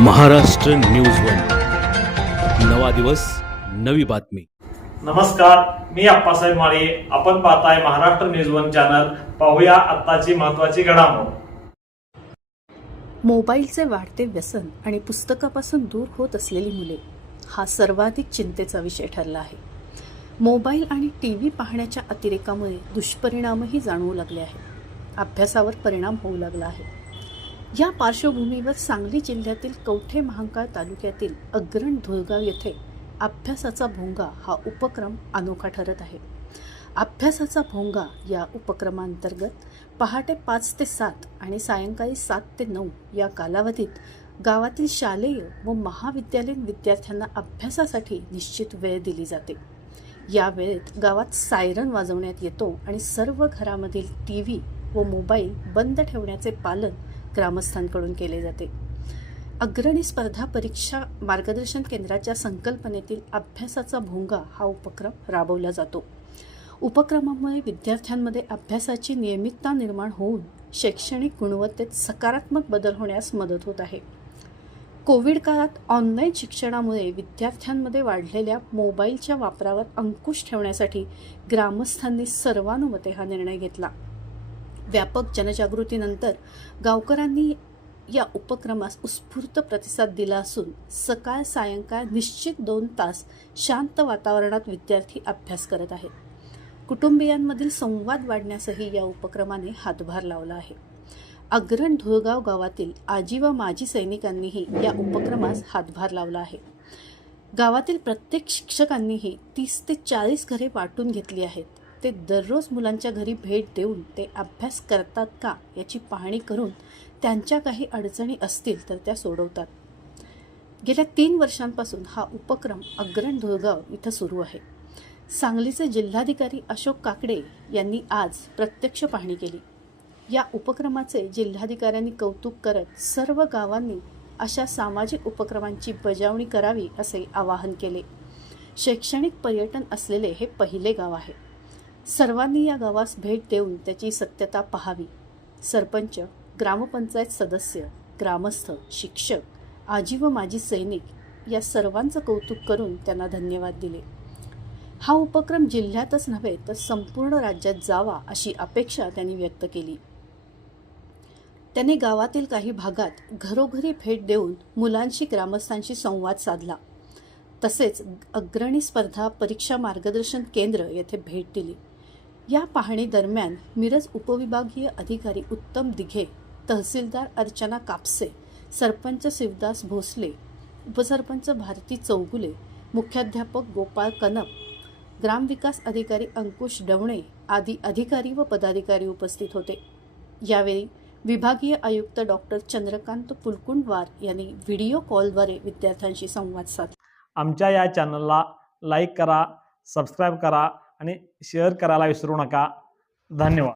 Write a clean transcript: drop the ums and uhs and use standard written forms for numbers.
Maharashtra news one, नवा दिवस नवी बातमी. नमस्कार, मी अप्पासाहेब माळी. आपण पाहताय महाराष्ट्र न्यूज वन चॅनल. पाहूया आत्ताची महत्त्वाची घडामोड. मोबाईलचे वाढते व्यसन आणि पुस्तकापासून दूर होत असलेली मुले हा सर्वाधिक चिंतेचा विषय ठरला आहे. मोबाईल आणि टीव्ही पाहण्याच्या अतिरेकामुळे दुष्परिणामही जाणवू लागले आहेत. अभ्यासावर परिणाम होऊ लागला आहे. या पार्श्वभूमीवर सांगली जिल्ह्यातील कवठे महांकाळ तालुक्यातील अग्रण धुळगाव येथे अभ्यासाचा भोंगा हा उपक्रम अनोखा ठरत आहे. अभ्यासाचा भोंगा या उपक्रमांतर्गत पहाटे 5 ते 7 आणि सायंकाळी 7 ते 9 या कालावधीत गावातील शालेय व महाविद्यालयीन विद्यार्थ्यांना अभ्यासासाठी निश्चित वेळ दिली जाते. या वेळेत गावात सायरन वाजवण्यात येतो आणि सर्व घरामधील टीव्ही व मोबाईल बंद ठेवण्याचे पालन ग्रामस्थांकडून केले जाते. अग्रणी स्पर्धा परीक्षा मार्गदर्शन केंद्राच्या संकल्पनेतील अभ्यासाचा भोंगा हा उपक्रम राबवला जातो. उपक्रमामुळे विद्यार्थ्यांमध्ये अभ्यासाची नियमितता निर्माण होऊन शैक्षणिक गुणवत्तेत सकारात्मक बदल होण्यास मदत होत आहे. कोविड काळात ऑनलाईन शिक्षणामुळे विद्यार्थ्यांमध्ये वाढलेल्या मोबाईलच्या वापरावर अंकुश ठेवण्यासाठी ग्रामस्थांनी सर्वानुमते हा निर्णय घेतला. व्यापक जनजागृतीनंतर गावकऱ्यांनी या उपक्रमास उत्स्फूर्त प्रतिसाद दिला असून सकाळ सायंकाळ निश्चित 2 तास शांत वातावरणात विद्यार्थी अभ्यास करत आहेत. कुटुंबियांमधील संवाद वाढण्यासही या उपक्रमाने हातभार लावला आहे. अग्रण धुळगाव गावातील आजी व माजी सैनिकांनीही या उपक्रमास हातभार लावला आहे. गावातील प्रत्येक शिक्षकांनीही 30 ते 40 घरे वाटून घेतली आहेत. ते दररोज मुलांच्या घरी भेट देऊन ते अभ्यास करतात का याची पाहणी करून त्यांच्या काही अडचणी असतील तर त्या सोडवतात. गेल्या 3 वर्षांपासून हा उपक्रम अग्रण धुळगाव इथं सुरू आहे. सांगलीचे जिल्हाधिकारी अशोक काकडे यांनी आज प्रत्यक्ष पाहणी केली. या उपक्रमाचे जिल्हाधिकाऱ्यांनी कौतुक करत सर्व गावांनी अशा सामाजिक उपक्रमांची बजावणी करावी असे आवाहन केले. शैक्षणिक पर्यटन असलेले हे पहिले गाव आहे. सर्वांनी या गावास भेट देऊन त्याची सत्यता पाहावी. सरपंच, ग्रामपंचायत सदस्य, ग्रामस्थ, शिक्षक, आजी व माजी सैनिक या सर्वांचं कौतुक करून त्यांना धन्यवाद दिले. हा उपक्रम जिल्ह्यातच नव्हे तर संपूर्ण राज्यात जावा अशी अपेक्षा त्यांनी व्यक्त केली. त्यांनी गावातील काही भागात घरोघरी भेट देऊन मुलांशी ग्रामस्थांशी संवाद साधला. तसेच अग्रणी स्पर्धा परीक्षा मार्गदर्शन केंद्र येथे भेट दिली. या पाहणी दरम्यान मिरज उपविभागीय अधिकारी उत्तम दिघे, तहसीलदार अर्चना कापसे, सरपंच शिवदास भोसले, उपसरपंच भारती चौगुले, मुख्याध्यापक गोपाळ कनप, ग्रामविकास अधिकारी अंकुश डवणे आदी अधिकारी व पदाधिकारी उपस्थित होते. यावेळी विभागीय आयुक्त डॉक्टर चंद्रकांत पुलकुंडवार यांनी व्हिडिओ कॉलद्वारे विद्यार्थ्यांशी संवाद साधला. आमच्या या चॅनलला लाईक करा, सबस्क्राईब करा आणि शेअर करायला विसरू नका. धन्यवाद.